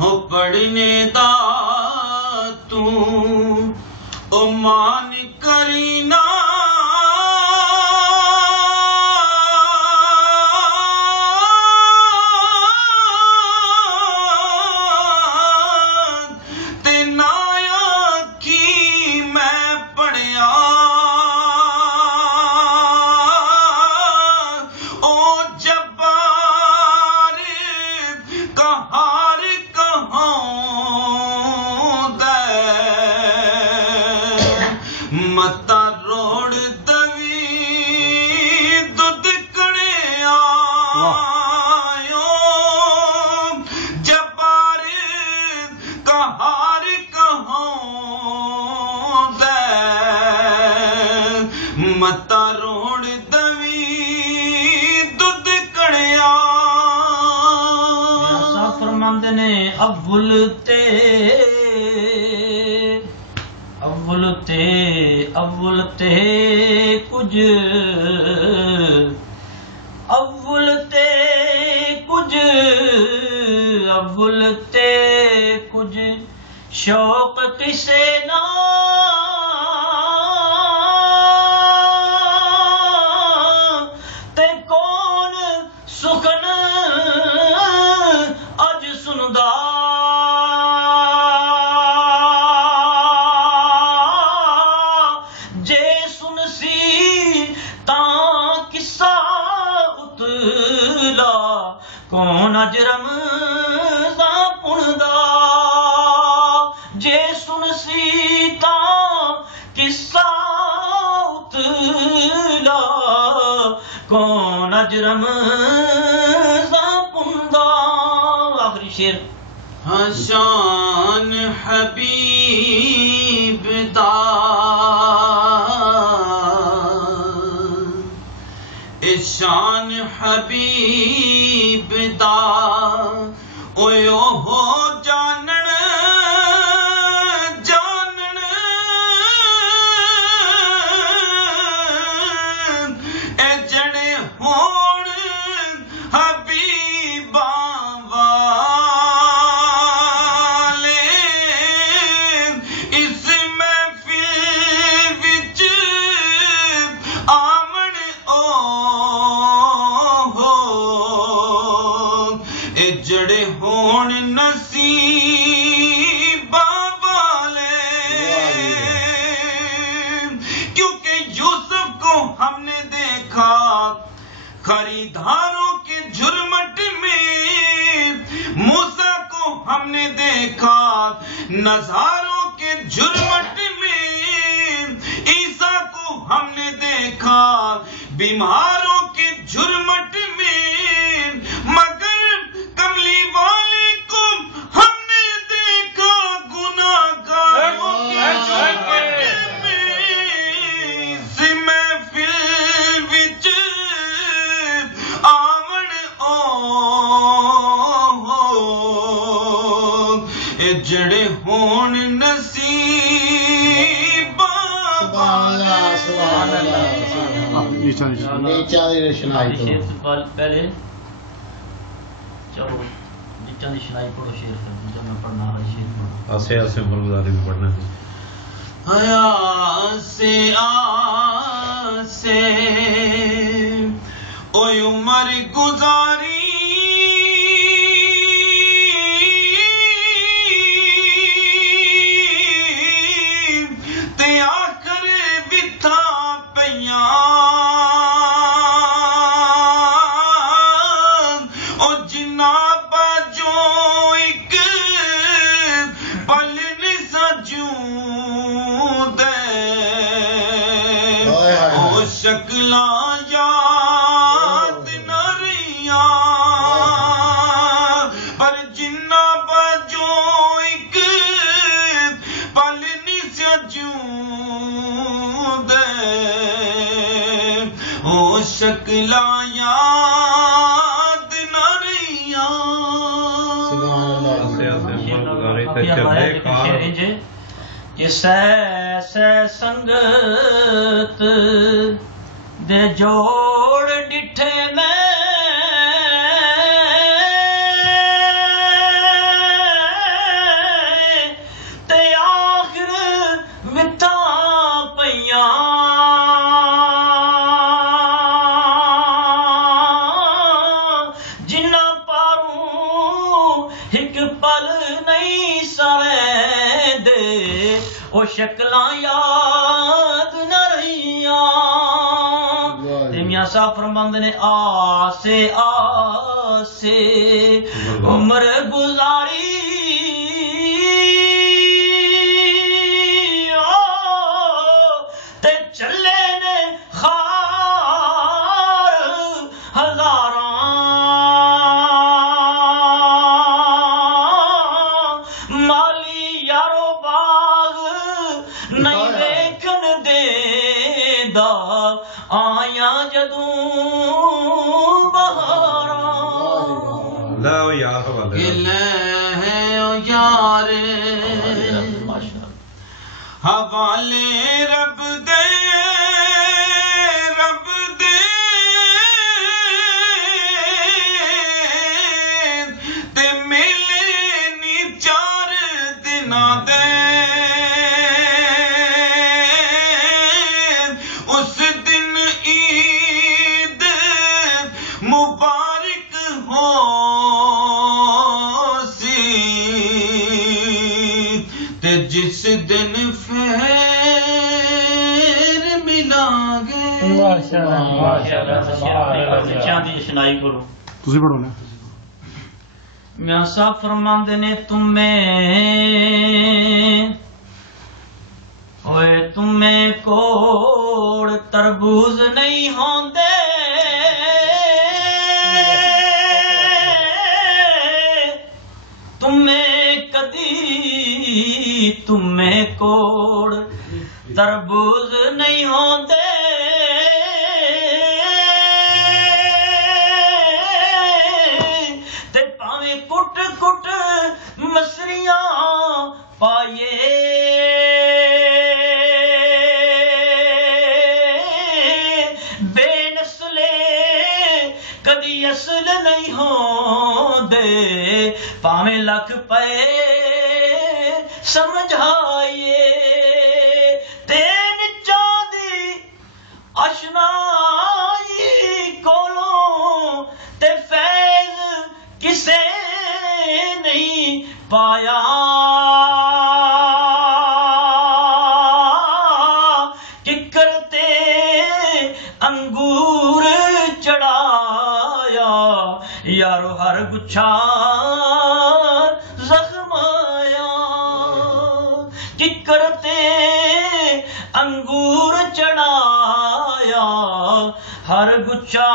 हो पढ़ने दा तू ओ मान करी ना ते ना आखी मैं पढ़िया ओ जब्बार कहार कहाँ दे मता रोड दवी दुध कड़े आयो जब्बार कहार कहाँ दे मता रोड दवी दुध कड़िया फरमांदे ने अव्वल ते कुछ अव्वल ते कुछ शौक किसे ना ते कौन सुखन अज सुनदा जे सुनसी तां किस्सा उतला कौन अज रमज़ा पुणदा जे सुनसी तां किस्सा उतला कौन अज रमज़ा पुणदा। आखिरी शेर हशान हबीब दा शान हबीब दा ओयो हो जानन जानन ए जड़े होण हबीबा वाले इस महफिल विच आवन ओ जड़े होण नसीबा वाले क्योंकि यूसुफ को हमने देखा खरीदारों के झुरमट में, मूसा को हमने देखा नजारों के झुरमट में, ईसा को हमने देखा बीमारों के झुरमट में, मगर कमली वाले को हमने देखा गुनाहगारों के झुरमट में। इस महफिल विच आवन ओ ए जड़े होण नसीबा नीचा दी रशनाई तो पहले चलो नीचा दी शनाई पढ़ो शेर फिर जब मैं पढ़ना है शेर पढ़ो आसे आसे फरमादारी भी पढ़ना है आसे आसे ओ उमर गुजारी ते आखर बिथा पईया ओ जिन्ना बाजो एक पल न सजू दे ओ शक्ला याद न रहिया पर जिन्ना बाजो एक पल न सजू दे ओ शक्ला याद न रहिया। ये सै संगत दे जोड़ डिठे मैं सारे दे ओ शक्लां याद न रहियां ते मियां साहब फरमांदे ने आसे आसे उम्र गुजारी ते चले ने खार हजारां माली यारो बाग नहीं वेखन देंदा आया जदों बहारां ला यार हवाले गिले है ओ यारे हवाले रब दे ते मिले नी 4 दिनां दे उस दिन ईद मुबारक हो सी ते जिस दिन फिर मिलांगे बच्चों की सुनाई करो ਤੁਸੀਂ ਪੜੋ ਨਾ मियां साहब फरमांदे ने तुम्हें कोड़ तरबूज नहीं होंदे तुम्हें कोड़ तरबूज नहीं होंदे ते भावें कुट कुट मसरियां पाए बेनस्ले कदी असल नहीं होंदे भावें लख पे समझाइए तेन चांदी अशनाई कोलों ते फैज किसे नहीं पाया कि करते अंगूर चढ़ाया यारो हर गुच्छा कि करते अंगूर चढ़ाया हर गुच्छा